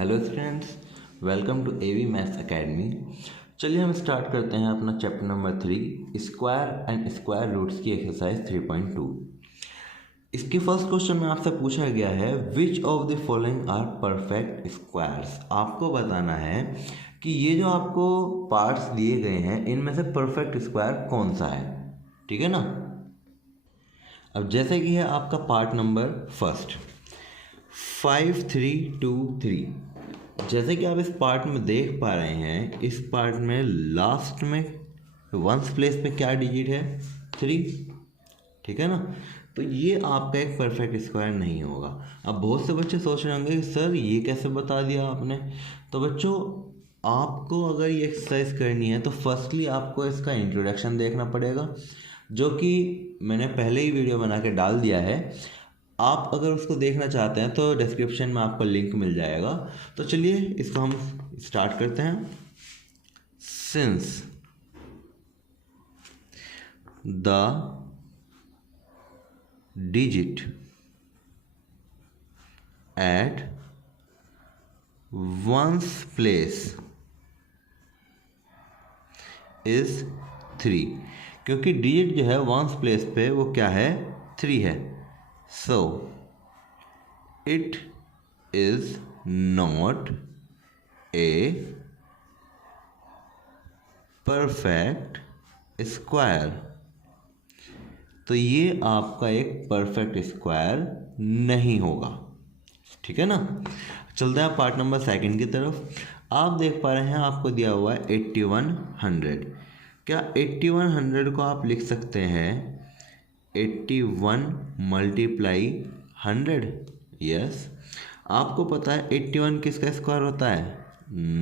Hello students, welcome to AV Maths Academy. चलिए हम start करते हैं अपना chapter number 3 square and square roots की एक्सरसाइज 3.2। इसके फर्स्ट क्वेश्चन में आपसे पूछा गया है which of the following are perfect squares. आपको बताना है कि ये जो आपको पार्ट्स दिए गए हैं इनमें से परफेक्ट स्क्वायर कौन सा है। ठीक है ना। अब जैसे कि है आपका पार्ट नंबर फर्स्ट 5 3 2 3। जैसे कि आप इस पार्ट में देख पा रहे हैं, इस पार्ट में लास्ट में वंस प्लेस पे क्या डिजिट है 3। ठीक है ना। तो ये आपका एक परफेक्ट स्क्वायर नहीं होगा। अब बहुत से बच्चे सोच रहे होंगे कि सर ये कैसे बता दिया आपने। तो बच्चों, आपको अगर ये एक्सरसाइज करनी है तो फर्स्टली आपको इसका इंट्रोडक्शन देखना पड़ेगा, जो कि मैंने पहले ही वीडियो बना के डाल दिया है। आप अगर उसको देखना चाहते हैं तो डिस्क्रिप्शन में आपको लिंक मिल जाएगा। तो चलिए इसको हम स्टार्ट करते हैं। Since the digit at ones place is 3, क्योंकि डिजिट जो है वंस प्लेस पे वो क्या है 3 है। So it is not a perfect square। तो ये आपका एक परफेक्ट स्क्वायर नहीं होगा। ठीक है ना। चलते हैं पार्ट नंबर सेकंड की तरफ। आप देख पा रहे हैं आपको दिया हुआ है 8100। क्या 8100 को आप लिख सकते हैं 81 मल्टीप्लाई 100। यस, आपको पता है 81 किसका स्क्वायर होता है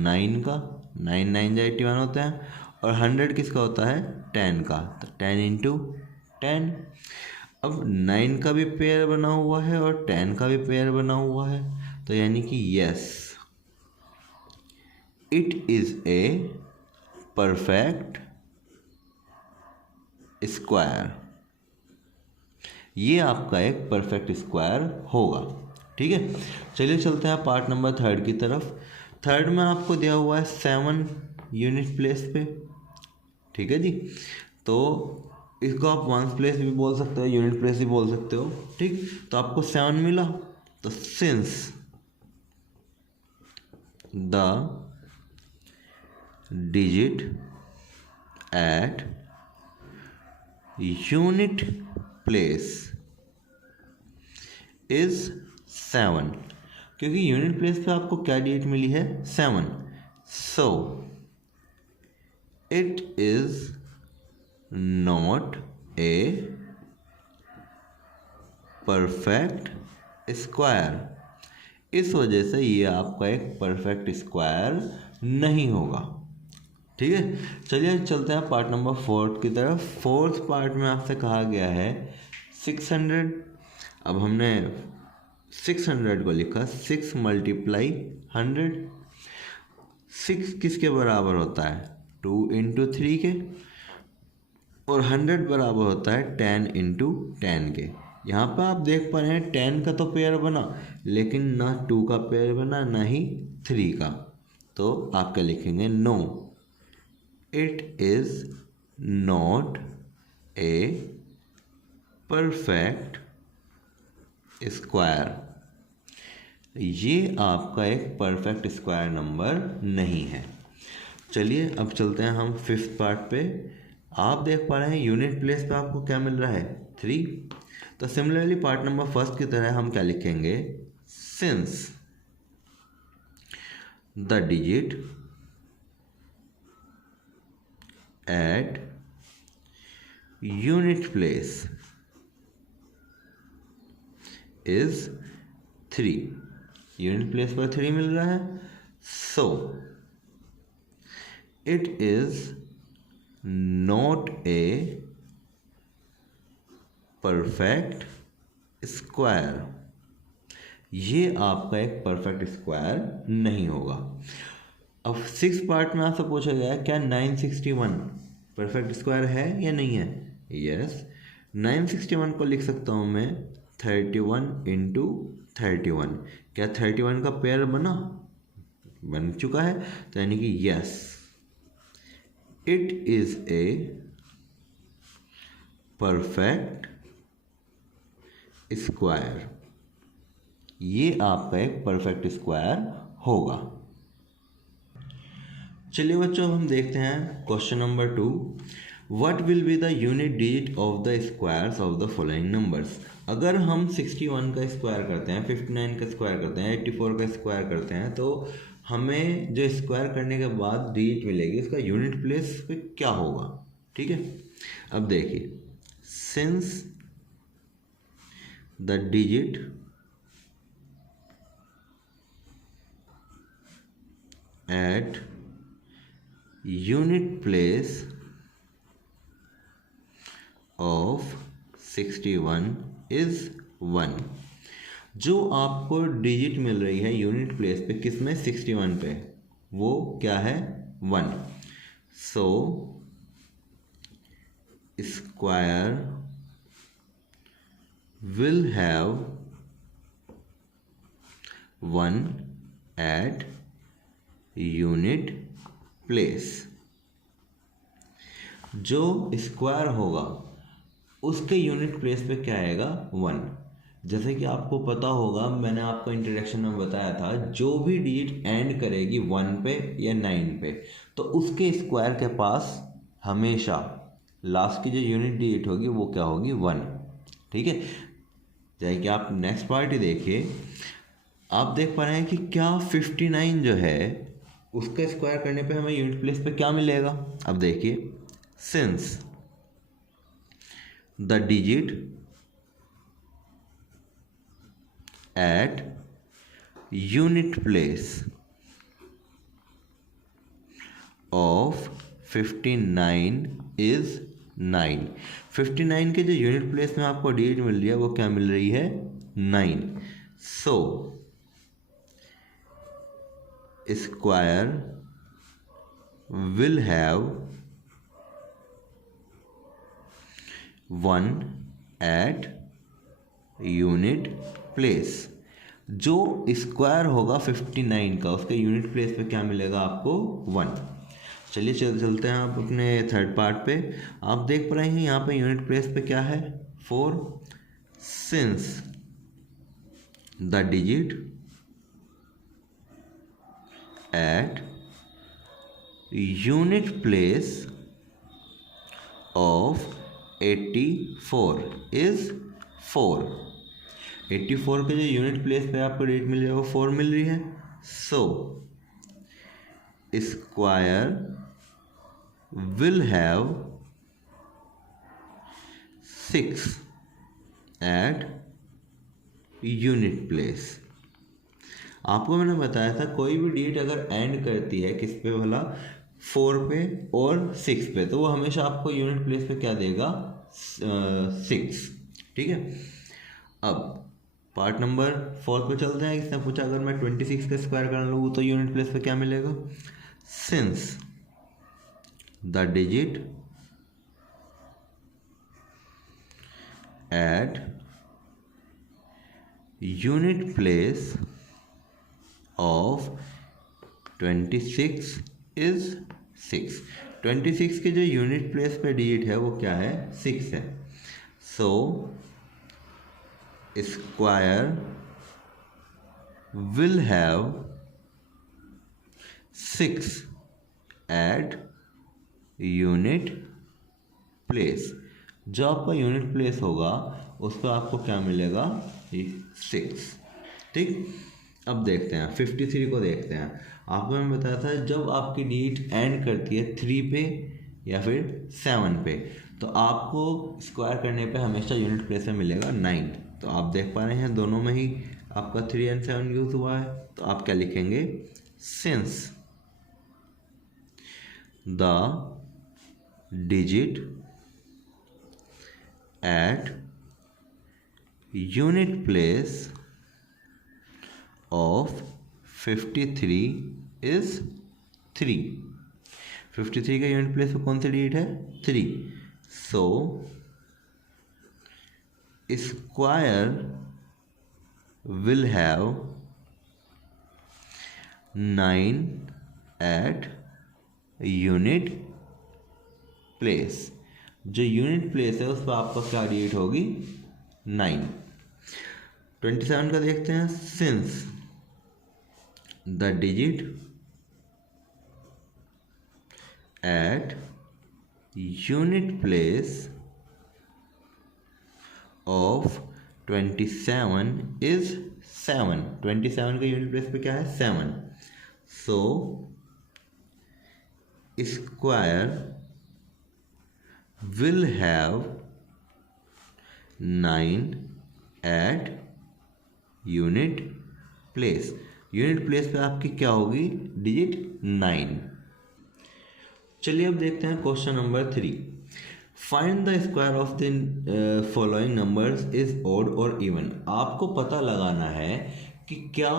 9 का। 9 9 जा 81 होता है। और 100 किसका होता है 10 का। तो 10 इंटू 10। अब 9 का भी पेयर बना हुआ है और 10 का भी पेयर बना हुआ है, तो यानी कि yes it is a perfect square. ये आपका एक परफेक्ट स्क्वायर होगा। ठीक है। चलिए चलते हैं पार्ट नंबर थर्ड की तरफ। थर्ड में आपको दिया हुआ है 7 यूनिट प्लेस पे। ठीक है जी। तो इसको आप वंस प्लेस भी बोल सकते हो, यूनिट प्लेस भी बोल सकते हो। ठीक, तो आपको 7 मिला। तो since the digit at unit place is 7, क्योंकि यूनिट प्लेस पे आपको क्या डिजिट मिली है 7। सो it is not a perfect square. इस वजह से ये आपका एक परफेक्ट स्क्वायर नहीं होगा। ठीक है। चलिए चलते हैं पार्ट नंबर फोर्थ की तरफ। फोर्थ पार्ट में आपसे कहा गया है 600। अब हमने 600 को लिखा 6 मल्टीप्लाई 100। 6 किसके बराबर होता है 2 इंटू 3 के। और 100 बराबर होता है 10 इंटू 10 के। यहाँ पर आप देख पा रहे हैं 10 का तो पेयर बना, लेकिन ना 2 का पेयर बना ना ही 3 का। तो आप क्या लिखेंगे no it is not a perfect square. ये आपका एक परफेक्ट स्क्वायर नंबर नहीं है। चलिए अब चलते हैं हम फिफ्थ पार्ट पे। आप देख पा रहे हैं यूनिट प्लेस पे आपको क्या मिल रहा है 3। तो सिमिलरली पार्ट नंबर फर्स्ट की तरह हम क्या लिखेंगे since the digit at unit place is 3। Unit place पर 3 मिल रहा है। So it is not a perfect square. ये आपका एक परफेक्ट स्क्वायर नहीं होगा। अब 6 पार्ट में आपसे पूछा गया है क्या 961 परफेक्ट स्क्वायर है या नहीं है। यस, 961 को लिख सकता हूँ मैं 31 इंटू 31। क्या 31 का पेयर बना बन चुका है, तो यानी कि yes it is a perfect square. ये आपका एक परफेक्ट स्क्वायर होगा। चलिए बच्चों, अब हम देखते हैं question number 2। What will be the unit digit of the squares of the following numbers. अगर हम 61 का स्क्वायर करते हैं, 59 का स्क्वायर करते हैं, 84 का स्क्वायर करते हैं, तो हमें जो स्क्वायर करने के बाद डिजिट मिलेगी उसका यूनिट प्लेस पे क्या होगा। ठीक है, अब देखिए, since the digit at unit place of 61 is 1। जो आपको डिजिट मिल रही है यूनिट प्लेस पे, किस में, 61 पे, वो क्या है, 1। सो square will have 1 at unit place. जो स्क्वायर होगा उसके यूनिट प्लेस पे क्या आएगा, 1। जैसे कि आपको पता होगा, मैंने आपको इंट्रोडक्शन में बताया था, जो भी डिजिट एंड करेगी 1 पे या 9 पे, तो उसके स्क्वायर के पास हमेशा लास्ट की जो यूनिट डिजिट होगी वो क्या होगी, 1। ठीक है, जैसे कि आप नेक्स्ट पार्ट ही देखिए, आप देख पा रहे हैं कि क्या 59 जो है उसका स्क्वायर करने पे हमें यूनिट प्लेस पे क्या मिलेगा। अब देखिए, since the digit at unit place of 59 is 9। 59 के जो यूनिट प्लेस में आपको डिजिट मिल रही है वो क्या मिल रही है, 9। सो square will have 1 at unit place. जो स्क्वायर होगा 59 का, उसके यूनिट प्लेस पे क्या मिलेगा आपको, 1। चलिए चलते हैं आप अपने थर्ड पार्ट पे। आप देख पा रहे हैं यहाँ पे यूनिट प्लेस पे क्या है, 4। Since the digit at unit place of 84 is 4। 84 के जो यूनिट प्लेस पे आपको डिजिट मिल रही है वो 4 मिल रही है। So square will have 6 at unit place. आपको मैंने बताया था, कोई भी डिजिट अगर एंड करती है किस पे भला, 4 पे और 6 पे, तो वो हमेशा आपको यूनिट प्लेस पे क्या देगा, 6। ठीक है, अब पार्ट नंबर 4 पे चलते हैं। इसने पूछा अगर मैं 26 का स्क्वायर कर लूँ तो यूनिट प्लेस पे क्या मिलेगा। Since the digit at unit place of 26 is 6। 26 के जो यूनिट प्लेस पे डिजिट है वो क्या है, 6 है। So square will have 6 at unit place. जो आपका यूनिट प्लेस होगा उस पर आपको क्या मिलेगा, 6। ठीक, अब देखते हैं 53 को देखते हैं। आपको मैंने बताया था, जब आपकी डिजिट एंड करती है 3 पे या फिर 7 पे, तो आपको स्क्वायर करने पे हमेशा यूनिट प्लेस में मिलेगा 9। तो आप देख पा रहे हैं दोनों में ही आपका 3 और 7 यूज हुआ है, तो आप क्या लिखेंगे, since the digit at unit place of 53 is 3। 53 का यूनिट प्लेस पे कौन सा डिजिट है, 3। सो square will have 9 at unit place. जो यूनिट प्लेस है उस पर आपका क्या डिजिट होगी 9। 27 का देखते हैं। Since the digit at unit place of 27 is 7। 27 का यूनिट प्लेस पे क्या है 7। So square will have 9 at unit place. Unit place पे आपकी क्या होगी डिजिट 9। चलिए अब देखते हैं question number 3। Find the square of the following numbers is odd और इवन। आपको पता लगाना है कि क्या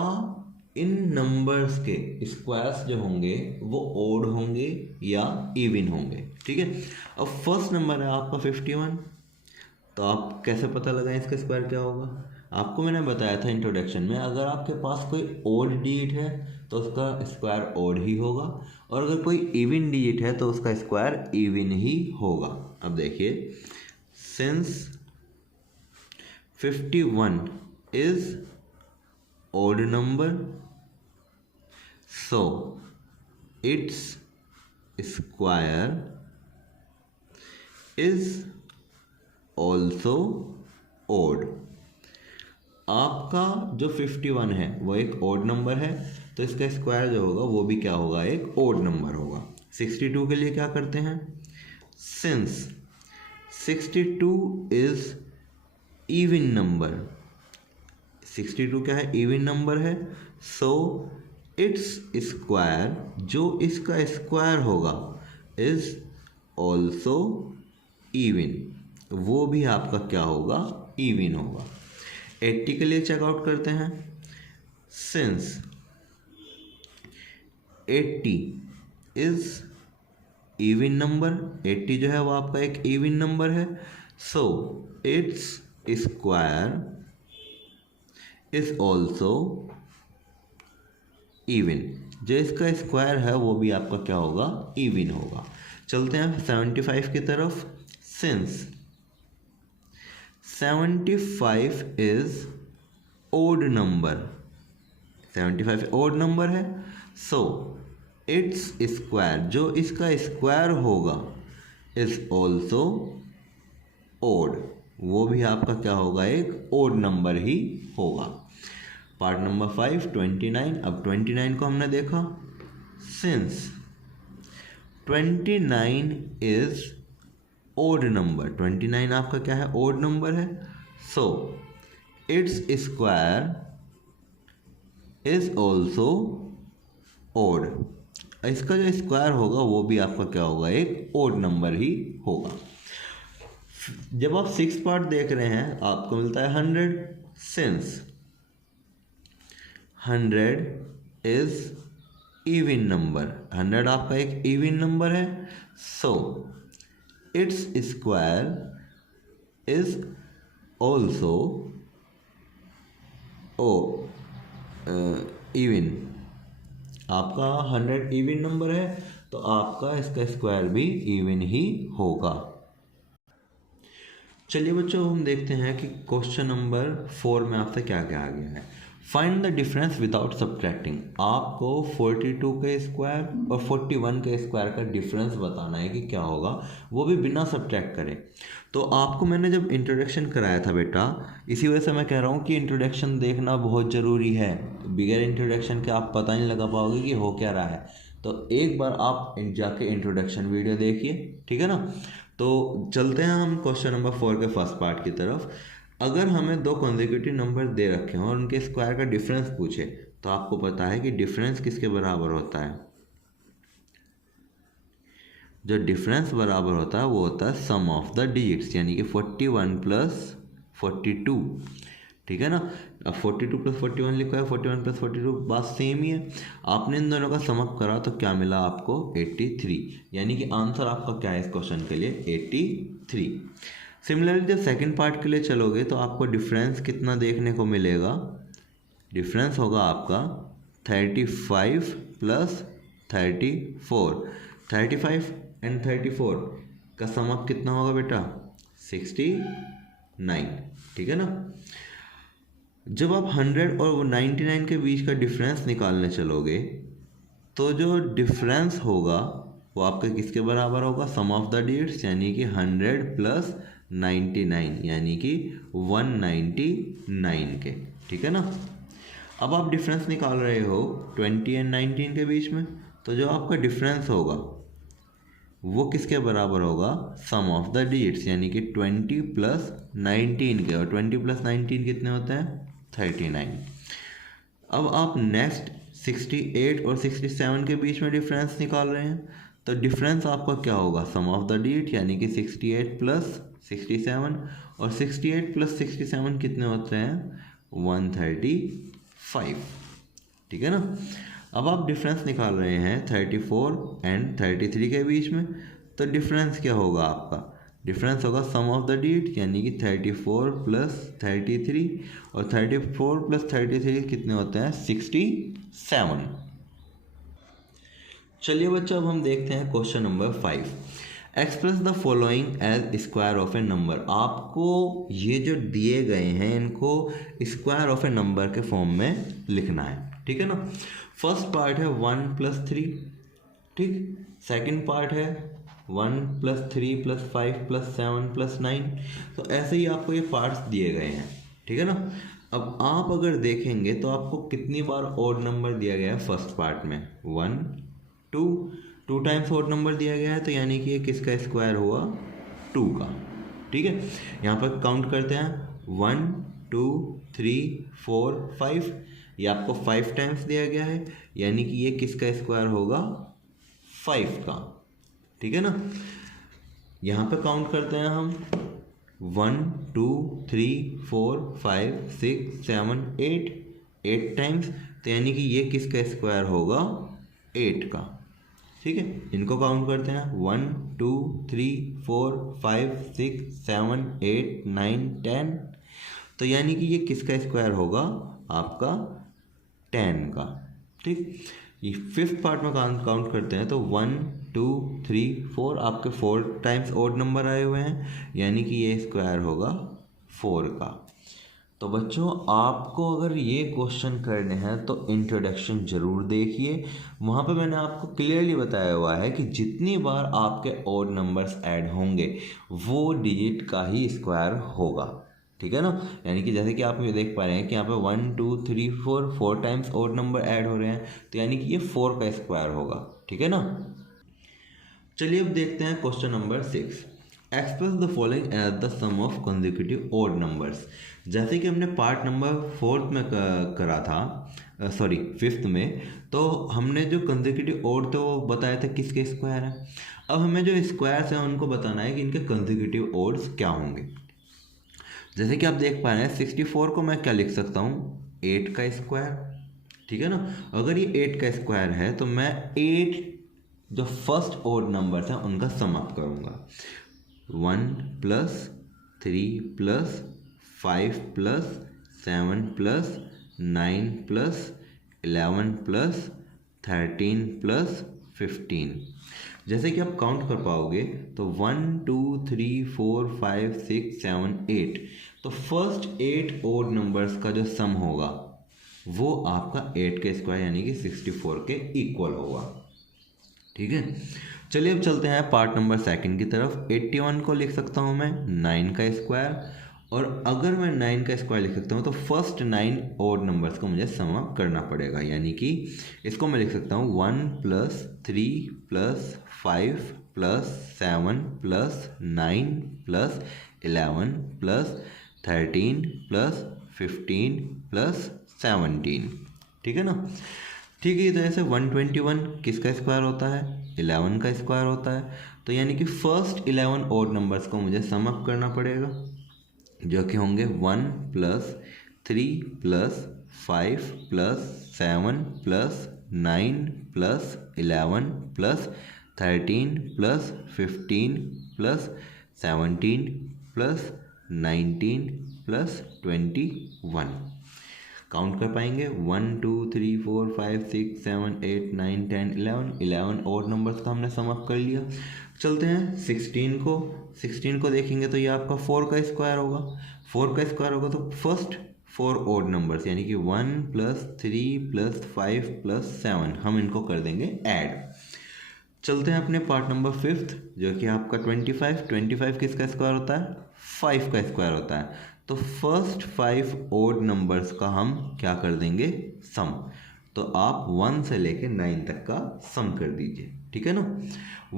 इन नंबर्स के स्क्वायर्स जो होंगे वो ऑड होंगे या इवन होंगे। ठीक है, अब फर्स्ट नंबर है आपका 51, तो आप कैसे पता लगाएं इसका स्क्वायर क्या होगा। आपको मैंने बताया था इंट्रोडक्शन में, अगर आपके पास कोई ऑड डिजिट है तो उसका स्क्वायर ऑड ही होगा, और अगर कोई इवन डिजिट है तो उसका स्क्वायर इवन ही होगा। अब देखिए, since 51 is odd number, so its square is also odd। आपका जो 51 है वो एक odd नंबर है, तो इसका स्क्वायर जो होगा वो भी क्या होगा एक odd नंबर होगा। 62 के लिए क्या करते हैं, सिंस 62 इज इवन नंबर, 62 क्या है इवन नंबर है, सो इट्स स्क्वायर जो इसका स्क्वायर होगा इज ऑल्सो इवन, वो भी आपका क्या होगा इवन होगा। 80 के लिए चेकआउट करते हैं। सिंस 80 इज इवन नंबर, 80 जो है वो आपका एक इवन नंबर है, so its square is also even, जो इसका स्क्वायर है वो भी आपका क्या होगा इवन होगा। चलते हैं 75 की तरफ। Since 75 is odd number, 75 odd number है, सो इट्स स्क्वायर जो इसका स्क्वायर होगा इज ऑल्सो ओड, वो भी आपका क्या होगा एक ओड नंबर ही होगा। Part number 5 29। अब 29 को हमने देखा। सिंस 29 इज ओड नंबर, 29 आपका क्या है ओड नंबर है, so its square is also odd, इसका जो स्क्वायर होगा वो भी आपका क्या होगा एक ओड नंबर ही होगा। जब आप 6 पार्ट देख रहे हैं आपको मिलता है 100। सिंस 100 इज इवन नंबर, 100 आपका एक इवन नंबर है, so its square is also even, आपका 100 इवन नंबर है तो आपका इसका स्क्वायर भी इवन ही होगा। चलिए बच्चों हम देखते हैं कि क्वेश्चन नंबर 4 में आपसे क्या क्या आ गया है। Find the difference without subtracting. आपको 42 के स्क्वायर और 41 के स्क्वायर का डिफरेंस बताना है कि क्या होगा, वो भी बिना सब्ट्रैक्ट करे। तो आपको मैंने जब इंट्रोडक्शन कराया था बेटा, इसी वजह से मैं कह रहा हूँ कि इंट्रोडक्शन देखना बहुत ज़रूरी है। बगैर इंट्रोडक्शन के आप पता नहीं लगा पाओगे कि हो क्या रहा है। तो एक बार आप जाके इंट्रोडक्शन वीडियो देखिए, ठीक है ना। तो चलते हैं हम क्वेश्चन नंबर 4 के फर्स्ट पार्ट की तरफ। अगर हमें दो कॉन्जिक्यूटिव नंबर दे रखे हों और उनके स्क्वायर का डिफरेंस पूछे, तो आपको पता है कि डिफरेंस किसके बराबर होता है, जो डिफरेंस बराबर होता है वो होता है सम ऑफ द डिजिट्स, यानी कि 41 प्लस 42, ठीक है ना। अब 42 प्लस 41 लिखा है, 41 प्लस 42 बात सेम ही है। आपने इन दोनों का समअप करा तो क्या मिला आपको 83, यानी कि आंसर आपका क्या है इस क्वेश्चन के लिए 83। सिमिलरली जब सेकंड पार्ट के लिए चलोगे तो आपको डिफरेंस कितना देखने को मिलेगा, डिफरेंस होगा आपका 35 प्लस 34, 35 एंड 34 का सम अप कितना होगा बेटा? 69, ठीक है ना। जब आप 100 और 99 के बीच का डिफरेंस निकालने चलोगे तो जो डिफरेंस होगा वो आपके किसके बराबर होगा? सम ऑफ द डिजिट्स, यानी कि 100 प्लस 99 यानी कि 199 के, ठीक है ना। अब आप डिफरेंस निकाल रहे हो 20 एंड 19 के बीच में, तो जो आपका डिफरेंस होगा वो किसके बराबर होगा? सम ऑफ द डिजिट्स, यानी कि 20 प्लस 19 के, और 20 प्लस 19 कितने होते हैं? 39। अब आप नेक्स्ट 68 और 67 के बीच में डिफरेंस निकाल रहे हैं, तो डिफरेंस आपका क्या होगा? सम ऑफ द डिजिट, यानी कि 68 प्लस 67, और 68 प्लस 67 कितने होते हैं? 135, ठीक है ना। अब आप डिफरेंस निकाल रहे हैं 34 एंड 33 के बीच में, तो डिफरेंस क्या होगा आपका? डिफरेंस होगा सम ऑफ द डिजिट, यानी कि 34 प्लस 33, और 34 प्लस 33 कितने होते हैं? 67। चलिए बच्चों, अब हम देखते हैं question number 5। Express the following as square of a number. आपको ये जो दिए गए हैं इनको स्क्वायर ऑफ ए नंबर के फॉर्म में लिखना है, ठीक है ना। फर्स्ट पार्ट है 1 प्लस 3, ठीक। सेकंड पार्ट है 1 प्लस 3 प्लस 5 प्लस 7 प्लस 9। तो ऐसे ही आपको ये पार्ट्स दिए गए हैं, ठीक है ना। अब आप अगर देखेंगे तो आपको कितनी बार ऑड नंबर दिया गया है? फर्स्ट पार्ट में 1 2 टाइम्स ऑड नंबर दिया गया है, तो यानी कि ये किसका स्क्वायर हुआ? 2 का, ठीक है। यहाँ पर काउंट करते हैं 1 2 3 4 5, ये आपको 5 टाइम्स दिया गया है, यानी कि ये किसका स्क्वायर होगा? 5 का, ठीक है ना। यहाँ पे काउंट करते हैं हम 1 2 3 4 5 6 7 8 टाइम्स, तो यानी कि ये किसका स्क्वायर होगा? 8 का, ठीक है। इनको काउंट करते हैं 1 2 3 4 5 6 7 8 9 10, तो यानी कि ये किसका स्क्वायर होगा? आपका 10 का, ठीक। ये फिफ्थ पार्ट में काउंट करते हैं तो 1 2 3 4 आपके 4 टाइम्स ऑड नंबर आए हुए हैं, यानी कि ये स्क्वायर होगा 4 का। तो बच्चों, आपको अगर ये क्वेश्चन करने हैं तो इंट्रोडक्शन ज़रूर देखिए, वहाँ पे मैंने आपको क्लियरली बताया हुआ है कि जितनी बार आपके ऑड नंबर्स ऐड होंगे वो डिजिट का ही स्क्वायर होगा, ठीक है ना। यानी कि जैसे कि आप ये देख पा रहे हैं कि यहाँ पे 1 2 3 4 टाइम्स ऑड नंबर ऐड हो रहे हैं, तो यानी कि ये 4 का स्क्वायर होगा, ठीक है ना। चलिए अब देखते हैं question number 6। Express the following as the sum of consecutive odd numbers. जैसे कि हमने पार्ट नंबर 4 में करा था, सॉरी 5th में, तो हमने जो कंसेक्यूटिव ऑड थे वो बताया था किसके स्क्वायर है। अब हमें जो स्क्वायर्स हैं उनको बताना है कि इनके कंसेक्यूटिव ऑड्स क्या होंगे। जैसे कि आप देख पा रहे हैं 64 को मैं क्या लिख सकता हूँ? 8 का स्क्वायर, ठीक है ना। अगर ये 8 का स्क्वायर है तो मैं 8 जो फर्स्ट ऑड नंबर्स हैं उनका सम अप करूँगा। 1 plus 3 plus 5 plus 7 plus 9 plus 11 plus 13 plus 15। जैसे कि आप काउंट कर पाओगे तो 1 2 3 4 5 6 7 8, तो फर्स्ट 8 ऑड नंबर्स का जो सम होगा वो आपका 8 के स्क्वायर यानी कि 64 के इक्वल होगा, ठीक है। चलिए अब चलते हैं पार्ट नंबर 2 की तरफ। 81 को लिख सकता हूँ मैं 9 का स्क्वायर, और अगर मैं 9 का स्क्वायर लिख सकता हूँ तो फर्स्ट 9 ऑड नंबर्स को मुझे सम अप करना पड़ेगा, यानी कि इसको मैं लिख सकता हूँ 1 plus 3 plus 5 plus 7 plus 9 plus 11 plus 13 plus 15 plus 17, ठीक है ना। ठीक है, इधर से 121 किसका स्क्वायर होता है? 11 का स्क्वायर होता है, तो यानी कि फर्स्ट 11 ऑड नंबर्स को मुझे सम अप करना पड़ेगा, जो कि होंगे 1 plus 3 plus 5 plus 7 plus 9 plus 11 plus 13 plus 15 plus 17 plus 19 plus 21। Count कर पाएंगे 1 2 3 4 5 6 7 8 9 10 11 और नंबर्स का हमने सम अप कर लिया। चलते हैं 16 को देखेंगे तो ये आपका 4 का स्क्वायर होगा। 4 का स्क्वायर होगा तो फर्स्ट 4 ओड नंबर्स यानी कि 1 + 3 + 5 + 7 हम इनको कर देंगे ऐड। चलते हैं अपने पार्ट नंबर 5 जो कि आपका 25 किसका स्क्वायर होता है? 5 का स्क्वायर होता है। तो फर्स्ट 5 ओड नंबर्स का हम क्या कर देंगे? सम। तो आप 1 से लेके 9 तक का सम कर दीजिए, ठीक है ना।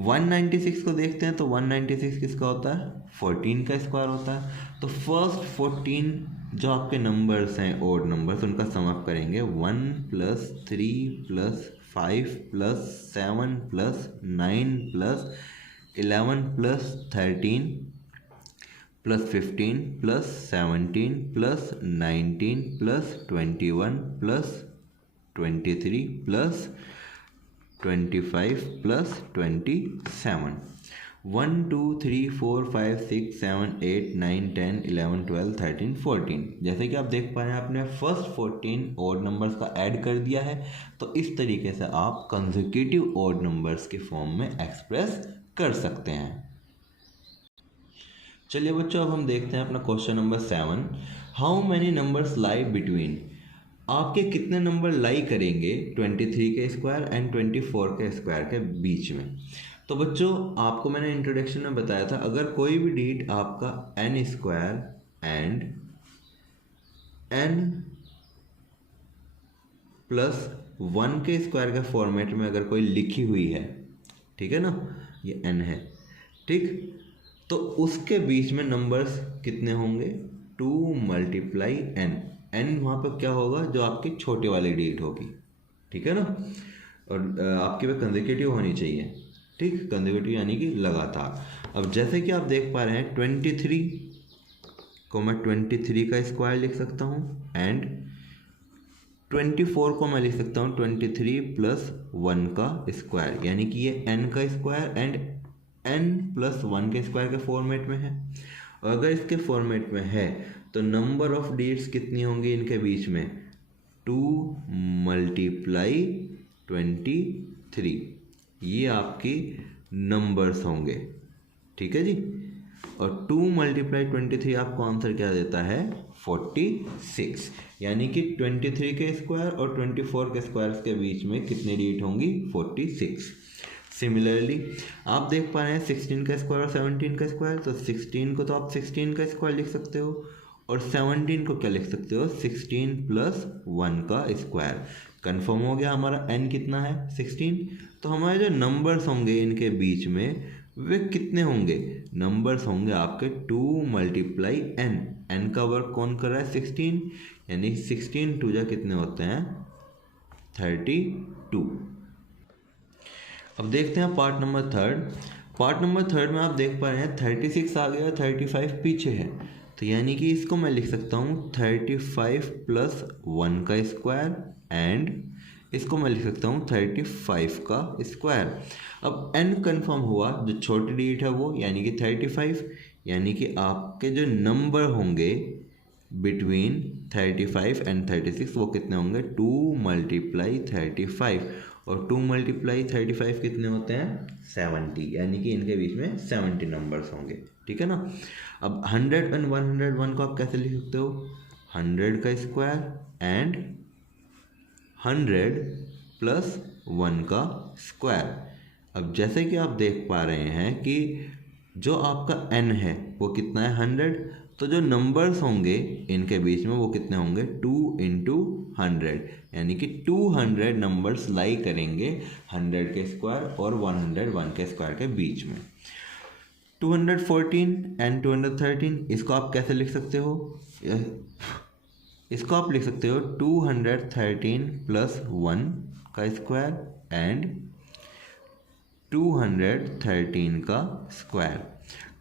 196 को देखते हैं तो 196 किसका होता है? 14 का स्क्वायर होता है। तो फर्स्ट 14 जो आपके नंबर्स हैं ओड नंबर्स उनका सम आप करेंगे 1 + 3 + 5 + 7 + 9 + 11 + 13 + 15 + 17 + 19 + 21 + 23 + 25 + 27 1 2 3 4 5 6 7 8 9 10 11 12 13 14। जैसे कि आप देख पा रहे हैं आपने फर्स्ट 14 ओड नंबर्स का ऐड कर दिया है। तो इस तरीके से आप कंसेक्यूटिव ओड नंबर्स के फॉर्म में एक्सप्रेस कर सकते हैं। चलिए बच्चों अब हम देखते हैं अपना question number 7। How many numbers lie between? आपके कितने नंबर लाई करेंगे 23 के स्क्वायर एंड 24 के स्क्वायर के बीच में? तो बच्चों आपको मैंने इंट्रोडक्शन में बताया था अगर कोई भी डिजिट आपका n स्क्वायर एंड n + 1 के स्क्वायर के फॉर्मेट में अगर कोई लिखी हुई है, ठीक है ना, ये n है, ठीक, तो उसके बीच में नंबर्स कितने होंगे? 2 × n। n वहाँ पर क्या होगा? जो आपकी छोटे वाली डिजिट होगी, ठीक है ना। और आपके पे कंसेक्यूटिव होनी चाहिए, ठीक, कंसेक्यूटिव यानी कि लगातार। अब जैसे कि आप देख पा रहे हैं 23 को मैं 23 का स्क्वायर लिख सकता हूँ एंड 24 को मैं लिख सकता हूँ 23 + 1 का स्क्वायर, यानी कि ये n का स्क्वायर एंड n + 1 के स्क्वायर के फॉर्मेट में है। और अगर इसके फॉर्मेट में है तो नंबर ऑफ डिजिट्स कितनी होंगी इनके बीच में? 2 × 23, ये आपकी नंबर्स होंगे, ठीक है जी। और 2 × 23 आपको आंसर क्या देता है? 46, यानी कि 23 के स्क्वायर और 24 के स्क्वायर के बीच में कितनी डिजिट होंगी? 46। सिमिलरली आप देख पा रहे हैं 16 का स्क्वायर और 17 का स्क्वायर, तो 16 को तो आप 16 का स्क्वायर लिख सकते हो और 17 को क्या लिख सकते हो? 16 + 1 का स्क्वायर। कंफर्म हो गया हमारा n कितना है? 16। तो हमारे जो नंबर्स होंगे इनके बीच में वे कितने होंगे? नंबर्स होंगे आपके 2 × n। n का वर्क कौन कर रहा है? 16, यानी 16 2 जा कितने होते हैं? 32। अब देखते हैं पार्ट नंबर 3। पार्ट नंबर 3 में आप देख पा रहे हैं 36 आ गया, 35 पीछे है, तो यानी कि इसको मैं लिख सकता हूँ 35 + 1 का स्क्वायर एंड इसको मैं लिख सकता हूँ 35 का स्क्वायर। अब n कंफर्म हुआ, जो छोटी डिजिट है वो, यानी कि 35, यानी कि आपके जो नंबर होंगे बिटवीन 35 एंड 36 वो कितने होंगे? 2 × 35, और 2 × 35 कितने होते हैं? 70, यानी कि इनके बीच में 70 नंबर्स होंगे, ठीक है ना। अब 100 एंड 101 को आप कैसे लिख सकते हो? 100 का स्क्वायर एंड 100 + 1 का स्क्वायर। अब जैसे कि आप देख पा रहे हैं कि जो आपका n है वो कितना है? 100, तो जो नंबर्स होंगे इनके बीच में वो कितने होंगे? 2 × 100, यानी कि 200 नंबर्स लाई करेंगे 100 के स्क्वायर और 101 के स्क्वायर के बीच में। 214 एंड 213 इसको आप कैसे लिख सकते हो? इसको आप लिख सकते हो 213 + 1 का स्क्वायर एंड 213 का स्क्वायर।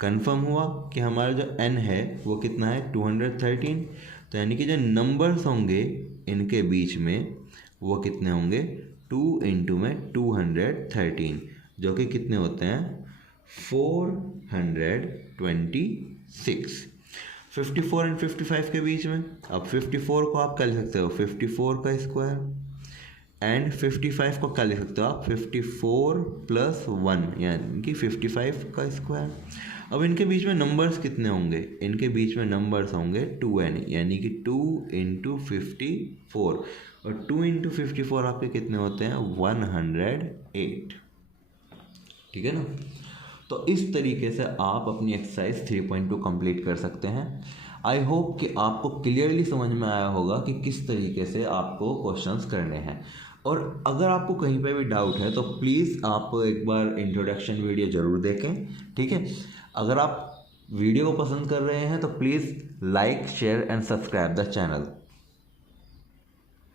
कंफर्म हुआ कि हमारा जो n है वो कितना है? 213, तो यानी कि जो नंबर्स होंगे इनके बीच में वो कितने होंगे? 2 × 213, जो कि कितने होते हैं? 426। 54 एंड 55 के बीच में। अब 54 को आप क्या लिख सकते हो 54 का स्क्वायर, एंड 55 को क्या लिख सकते हो आप 54 प्लस 1 यानी कि 55 का स्क्वायर। अब इनके बीच में नंबर्स कितने होंगे, इनके बीच में नंबर्स होंगे 2n यानी कि 2 इंटू 54, और 2 इंटू 54 आपके कितने होते हैं 108। ठीक है ना। तो इस तरीके से आप अपनी एक्सरसाइज 3.2 कंप्लीट कर सकते हैं। आई होप कि आपको क्लियरली समझ में आया होगा कि किस तरीके से आपको क्वेश्चंस करने हैं। और अगर आपको कहीं पे भी डाउट है तो प्लीज़ आप एक बार इंट्रोडक्शन वीडियो ज़रूर देखें। ठीक है। अगर आप वीडियो को पसंद कर रहे हैं तो please like share and subscribe the channel.